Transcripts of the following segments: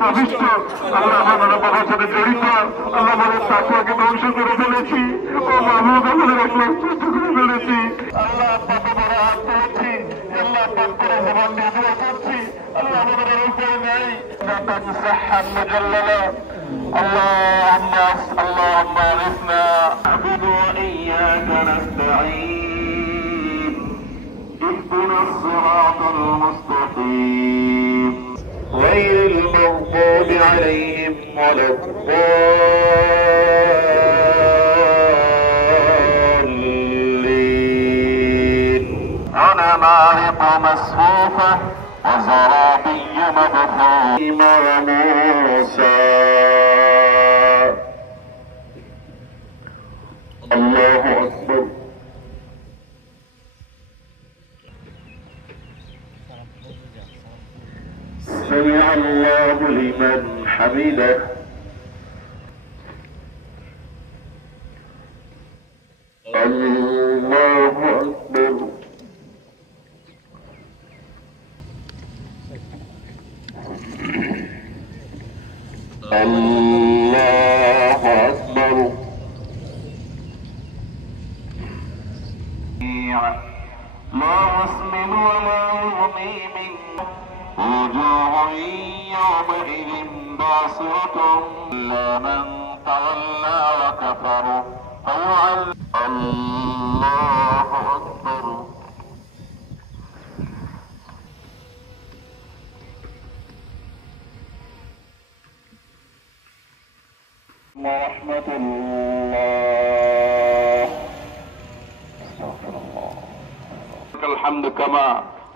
প্রবিষ্ট, আল্লাহ আমাদের বাবার সাথে জড়িত, আল্লাহ আমাদের তাকওয়াকে ধ্বংস করে ফেলেছি, ও মাহবুব আমাদের একলাস নষ্ট করে ফেলেছি। আল্লাহ কত বড় হাত তুলেছি, আল্লাহ পাক করে জবান দিয়ে দোয়া করছি, আল্লাহ আমাদের আর উপায় নাই। সাহান মুজাল্লালা اللهم اغثنا نعبد وإياك نستعين اهدنا الصراط المستقيم غير المغضوب عليهم ولا الضالين ونمارق مصفوفة وزرابي مبثوثة وموسى الله أكبر سمع الله لمن حمده الله أكبر الله أكبر لا يسمن ولا يغني من وجوه يومئذ باصرة إلا من تولى وكفر الله أكبر ورحمة الله استغفر الله لك الحمد كما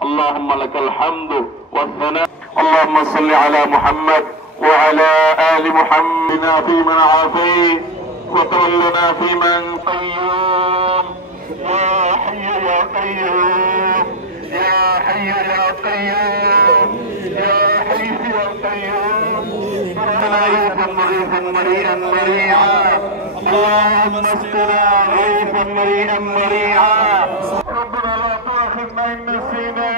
اللهم لك الحمد والثناء اللهم صل على محمد وعلى آل محمد فيمن عافيت وتولنا فيمن قيوم يا حي يا قيوم يا حي يا قيوم يا حي يا قيوم غيثا مغيثا مريئا مريعا اللهم اسقنا غيثا مريئا مريعا ربنا لا تؤاخذنا إن نسينا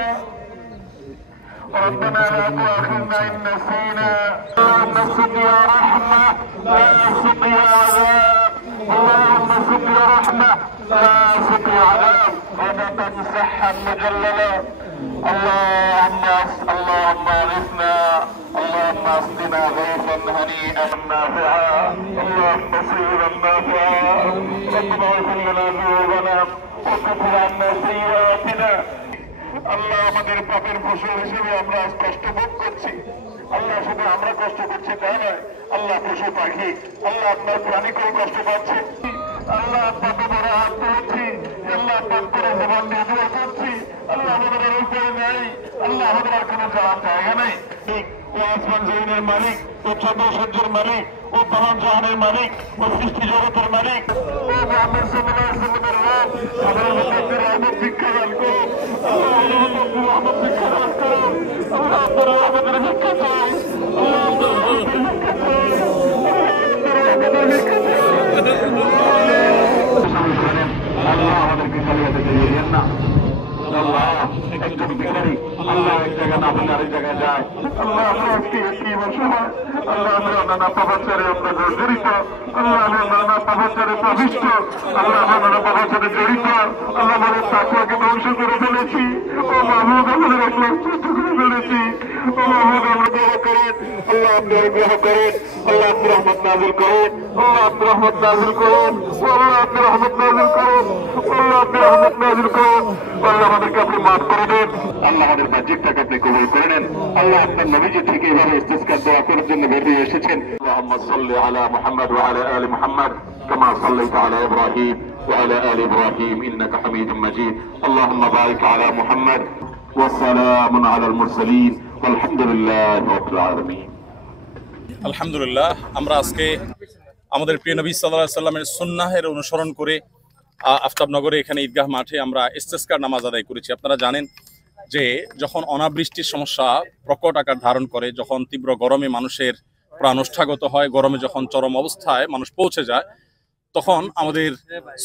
ربنا لا تؤاخذنا إن نسينا اللهم سقيا رحمة لا سقيا عذاب اللهم سقيا رحمة لا سقيا عذاب غدقا صحا مجللا اللهم اغثنا اللهم اسقنا غيثا هنيئا نافعا اللهم صيرا نافعا ربنا اغفر لنا ذنوبنا وكفر عنا سيئاتنا আল্লাহ আমাদের পাপের ফসল হিসেবে আমরা আজ কষ্ট ভোগ করছি। আল্লাহ শুধু আমরা কষ্ট করছি তা নয়, আল্লাহ পশু পাখি আল্লাহ আপনার প্রাণীকেও কষ্ট পাচ্ছে। আল্লাহ কত বড় হাত তুলেছি, আল্লাহ পাক করে জবান দিয়ে দোয়া করছি, আল্লাহ আমাদের আর উপায় নাই, আল্লাহ আমাদের আর কোনো যাওয়ার জায়গা নেই। ও আসমান জমিনের মালিক, ও চন্দ্র সূর্যের মালিক, ও তামাম জাহানের মালিক, ও সৃষ্টি জগতের মালিক, ও মুহাম্মদ সাল্লাল্লাহু আলাইহি ওয়াসাল্লামের রব, আমাদের রহমত ভিক্ষা দান করুন, আল্লাহ আমাদের রহমত ভিক্ষা দান করুন, আল্লাহ আপনার রহমতের ভিক্ষা চাই, আল্লাহ আপনার রহমতের ভিক্ষা চাই, আল্লাহ আমাদেরকে খালিয়াতে দিয়েছেন না। আল্লাহ একজন বিকারী আল্লাহ এক জায়গায় না বলে আরেক জায়গায় যায়। আল্লাহ আমরা আজকে একই সময় আল্লাহ আমরা নানা পাপাচারে আমরা জড়িত, আল্লাহ আমরা নানা পাপাচারে প্রবিষ্ট, আল্লাহ আমরা নানা পাপাচারে জড়িত, আল্লাহ আমাদের তাকওয়াকে ধ্বংস করে ফেলেছি, ও মাহবুব আমাদের একলাস নষ্ট করে ফেলেছি, ও মাহবুব আমরা দোয়া করেন, আল্লাহ আপনি অনুগ্রহ করেন, আল্লাহ আপনি রহমত নাযিল করুন, আল্লাহ আপনি রহমত নাযিল করুন, আল্লাহ আপনি রহমত নাযিল করুন, আল্লাহ আপনি রহমত নাযিল করুন, আল্লাহ আমাদেরকে আপনি মাফ করে দেন, আল্লাহ আমাদের বাহ্যিকটাকে আপনি কবুল করে নেন। আল্লাহ আপনার নবীজি থেকে এভাবে ইস্তিসকার দোয়া করার জন্য বেরিয়ে এসেছেন। আল্লাহুম্মা সাল্লি আলা মুহাম্মদ ওয়া আলা আলি মুহাম্মদ কামা সাল্লাইতা আলা ইব্রাহিম ওয়া আলা আলি ইব্রাহিম ইন্নাকা হামিদুম মাজিদ। আল্লাহুম্মা বারিক আলা মুহাম্মদ ওয়া সালামুন আলাল মুরসালিন ওয়ালহামদুলিল্লাহি রাব্বিল আলামিন। আলহামদুলিল্লাহ, আমরা আজকে আমাদের প্রিয় নবী সাল্লাল্লাহু আলাইহি সাল্লামের সুন্নাহের অনুসরণ করে আফতাবনগরে এখানে ঈদগাহ মাঠে আমরা ইস্তেসকার নামাজ আদায় করেছি। আপনারা জানেন যে যখন অনাবৃষ্টির সমস্যা প্রকট আকার ধারণ করে, যখন তীব্র গরমে মানুষের প্রাণ ওষ্ঠাগত হয়, গরমে যখন চরম অবস্থায় মানুষ পৌঁছে যায়, তখন আমাদের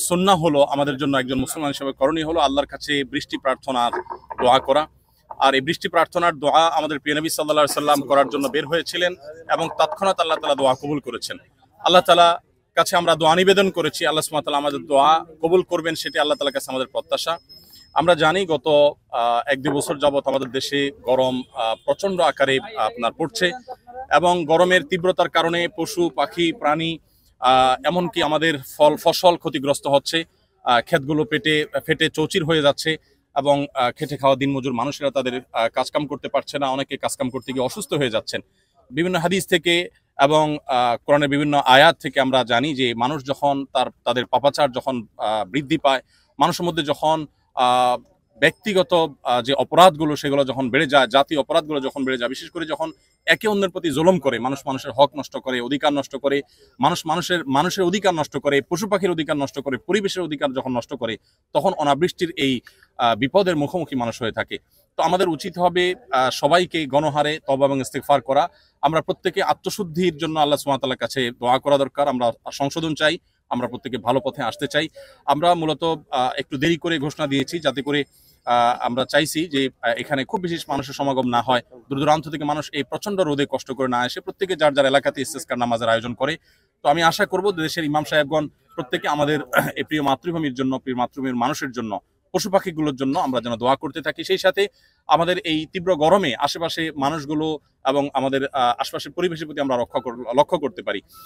সুন্নাহ হলো, আমাদের জন্য একজন মুসলমান হিসেবে করণীয় হলো আল্লাহর কাছে বৃষ্টি প্রার্থনার দোয়া করা। আর এই বৃষ্টি প্রার্থনার দোয়া আমাদের প্রিয় নবী সাল্লাল্লাহু আলাইহি সাল্লাম করার জন্য বের হয়েছিলেন এবং তৎক্ষণাৎ আল্লাহ তাআলা দোয়া কবুল করেছেন। আল্লাহ তাআলা কাছে আমরা দোয়া নিবেদন করেছি, আল্লাহ সুবহানাহু ওয়া তাআলা আমাদের দোয়া কবুল করবেন, সেটি আল্লাহ তাআলার কাছে আমাদের প্রত্যাশা। আমরা জানি গত 1-2 বছর যাবত আমাদের দেশে গরম প্রচন্ড আকারে আপনার পড়ছে এবং গরমের তীব্রতার কারণে পশু পাখি প্রাণী এমনকি আমাদের ফসল ক্ষতিগ্রস্ত হচ্ছে, ক্ষেতগুলো ফেটে চৌচির হয়ে যাচ্ছে এবং খেটে খাওয়া দিনমজুর মানুষেরা তাদের কাজকাম করতে পারছে না, অনেকে কাজকাম করতে গিয়ে অসুস্থ হয়ে যাচ্ছেন। বিভিন্ন হাদিস থেকে এবং কোরআনের বিভিন্ন আয়াত থেকে আমরা জানি যে মানুষ যখন তাদের পাপাচার যখন বৃদ্ধি পায়, মানুষের মধ্যে যখন ব্যক্তিগত যে অপরাধগুলো সেগুলো যখন বেড়ে যায়, জাতীয় অপরাধগুলো যখন বেড়ে যায়, বিশেষ করে যখন একে অন্যের প্রতি জুলুম করে, মানুষের হক নষ্ট করে, অধিকার নষ্ট করে, মানুষের অধিকার নষ্ট করে, পশু পাখির অধিকার নষ্ট করে, পরিবেশের অধিকার যখন নষ্ট করে, তখন অনাবৃষ্টির এই বিপদের মুখোমুখি মানুষ হয়ে থাকে। তো আমাদের উচিত হবে সবাইকে গণহারে তওবা এবং ইস্তিগফার করা। আমরা প্রত্যেকে আত্মশুদ্ধির জন্য আল্লাহ সুবহানাহু ওয়া তাআলার কাছে দোয়া করা দরকার। আমরা সংশোধন চাই, আমরা প্রত্যেকে ভালো পথে আসতে চাই। আমরা মূলত একটু দেরি করে ঘোষণা দিয়েছি, যাতে করে আমরা চাইছি যে এখানে খুব বেশি মানুষের সমাগম না হয়, দূর দূরান্ত থেকে মানুষ এই প্রচন্ড রোদে কষ্ট করে না এসে প্রত্যেকে যার যার এলাকাতে ইস্তেসকার নামাজের আয়োজন করে। তো আমি আশা করব দেশের ইমাম সাহেবগণ প্রত্যেকে আমাদের এই প্রিয় মাতৃভূমির জন্য, প্রিয় মাতৃভূমির মানুষের জন্য, পশু পাখিগুলোর জন্য আমরা যেন দোয়া করতে থাকি। সেই সাথে আমাদের এই তীব্র গরমে আশেপাশে মানুষগুলো এবং আমাদের আশপাশের পরিবেশের প্রতি আমরা লক্ষ্য করতে পারি।